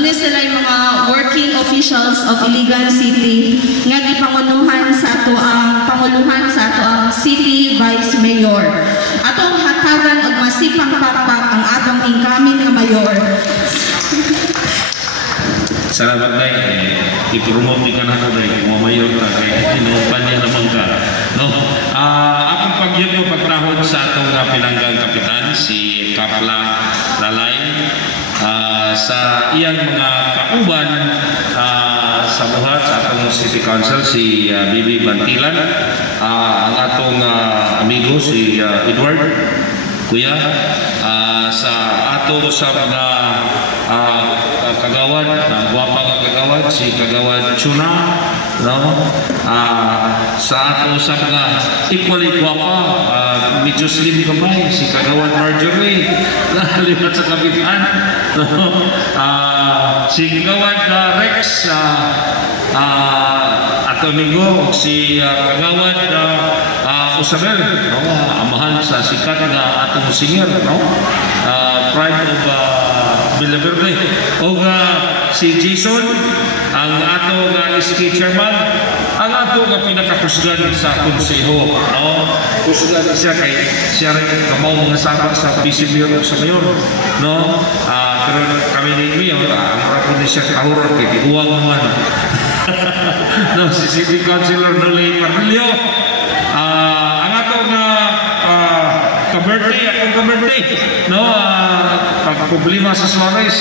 Muna sila yung mga working officials of Iligan City nga gipangunuhan sa ato ang City Vice Mayor. Atong hatagan og masipang pakpak ang atong incoming nga mayor. Salamat day, ipromote ka na ko day, mga mayor ka, kaya inuupan niya naman ka. No? Akong pagyod mo pagtrahod sa atong pinanggang kapitan, si Kapla Lalay, sa iyang mga kauban sa buhat sa atong City Council, si Bibi Bantilan, ang atong amigo, si Edward, kuya, sa ato sa mga kagawad, guwapang kagawad, si Kagawad Chuna, no? Sa ato sa mga equally guwapa, medyo slim kamay, si Kagawad Marjorie, lipat sa kapitan, no? Si Kagawad Rex, ato amigo, si Kagawad Usabel, no? Amahan sa sikat na atong singer, no? Pride of Villaverde. O si Jason, ang ato SK chairman, ang ato pinakakusgan sa konseho, no? Kusgan siya kay siya rin kamaw mga sabak sa vice mayor sa mayor, no? Pero kami ni mayor, ang rapon siya kahurot kay tiguang naman. No, si City Councilor Nolay Martillo, ang ato ka-birthday, akong ka-birthday, no? Pagproblema sa Suarez,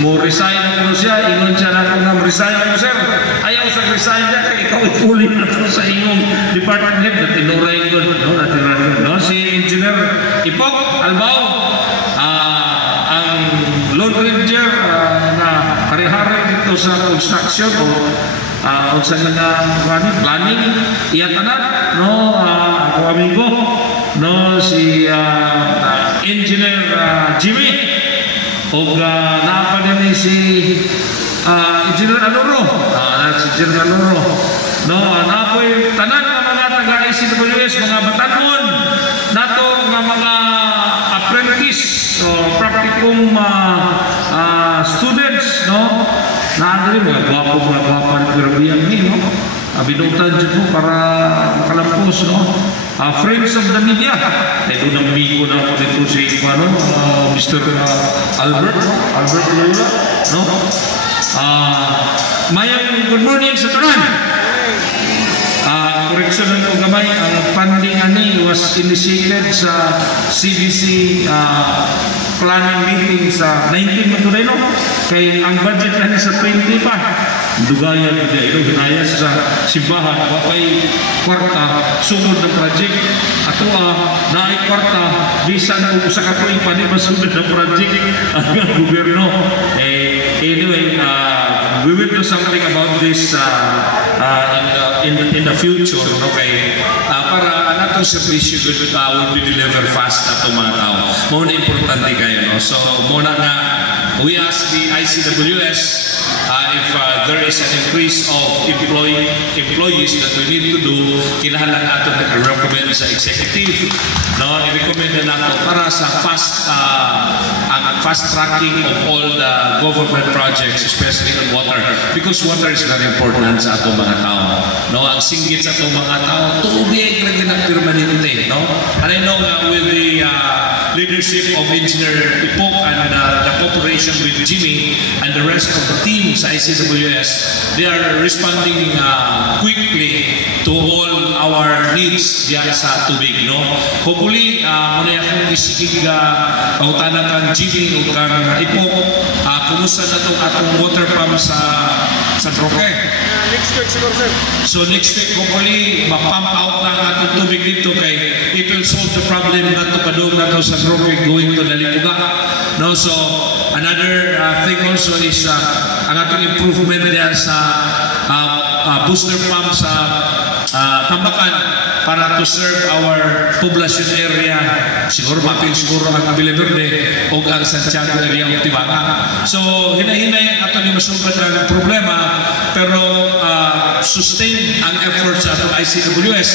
mo resign ako siya, ingon siya na kung resign ako, sir. Ayaw sa resign niya, kaya ikaw ipuli na ito sa ingong department head na tinuray ko, no? No? Si Engineer Ipok Albao, ang Lone Ranger na hari-hari dito sa construction o sa nga planning, iyatanan, no? Ako amigo, no? Si Engineer Jimmy, o naapan din si Engineer Aloro, si Engineer Aloro, no? Naapoy tanan ng mga taga-ICWS, mga batanon nato nga mga apprentice o practicum students, no? Naadali mga gwapo ng Caribbean ni, no? Binutan dyan po para makalampos, no? Friends of the media, doon ang amigo na ako dito si Mr. Albert Lola, no? Mayang good morning sa tanan. Correction ko gamay, ang funding ani was initiated sa CDC planning meeting sa 19 Maturay, no? Kay ang budget na sa 20 pa. Dugayan niya ito, hinaya sa simbahan, wapay kwarta, sugod ng project. Ato naay kwarta, bisan kung sa katoy pa ni masunod ng project ang gobyerno. Anyway, we will do something about this in the future, okay? Para ang atong servisyo will be delivered fast atong mga tao. Muna importante kayo, no? So, muna nga, we ask the ICWS if there is an increase of employees that we need to do, kinahanglan nato na recommend sa executive, no? I-recommend na nato para sa fast tracking of all the government projects, especially on water, because water is very important sa atong mga tao, no? Ang singgit sa atong mga tao, tubig na ginagpermanente, no? And I know with the leadership of Engineer Ipok and the cooperation with Jimmy and the rest of the team sa ICWS, they are responding quickly to all our needs diyan sa tubig, no? Hopefully, muna akong isikig pautana kang Jimmy o kang Ipok, kumusta na itong atong water pump sa Troque. Next week siguro, sir. So next week, hopefully, ma-pump out na ang atong tubig dito kay it will solve the problem na ito kadong na ito sa Troque going to Nalipuga. No? So, another thing also is ang atong improvement diyan sa booster pump sa Tambakan para to serve our population area, siguro mapil siguro ang Villaverde o ang Santiago area o Tibaga. So hinahinay ato ni masugad ang problema, pero sustain ang effort sa atong ICWS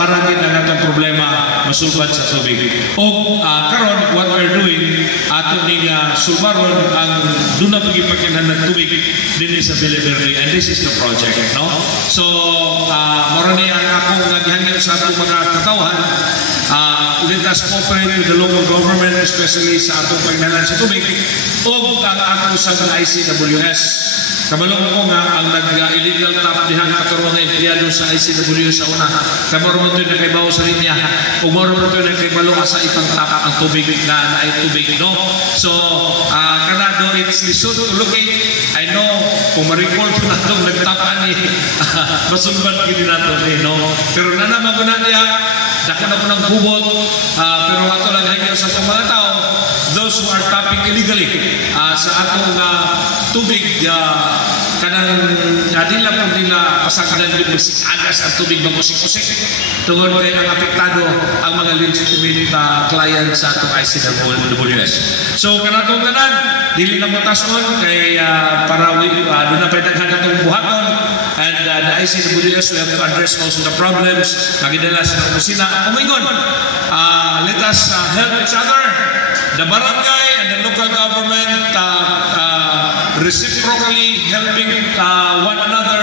para din ang atong problema masulbad sa tubig. O karon what we're doing ato ning sulbaron ang duna pagipakyanan ng tubig dinhi sa Bilibili, and this is the project, no? So moro ni ang akong gihangyo sa atong mga katawhan. Let us cooperate with the local government, especially sa atong pagnalan sa tubig o ang atong sa ICWS. Kabalong ko nga ang nag-illegal tap dihan karon nga empleyado sa ICWS sa una. Kamoro mo to'y nakaibaw sa linya. Umoro mo to'y nakibalo sa itang tap ang tubig na naay tubig, no? So, kanado it's lisod to locate. I know, kung ma-recall ko na itong nagtapan ni masulban gini nato, no? Pero nanaman ko na niya, dako na ko ng bubot, pero ato lang hanggang sa itong mga tao, those who are tapping illegally sa atong tubig, kanang di lang kung nila pasagdan yung agas ang tubig magusik-usik tungod kay ang apektado ang mga legitimate client sa atong ICWS. So kanatong tanan, dili na mo tason kay para doon na pwedaghan natong buhaton, and the ICWS we have to address also the problems nagidala sa opisina. Kumingon, let us help each other, the barangay and the local government reciprocally helping one another,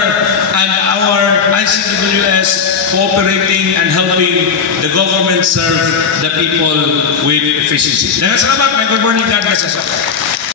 and our ICWS cooperating and helping the government serve the people with efficiency. Salamat. Good morning. God bless us.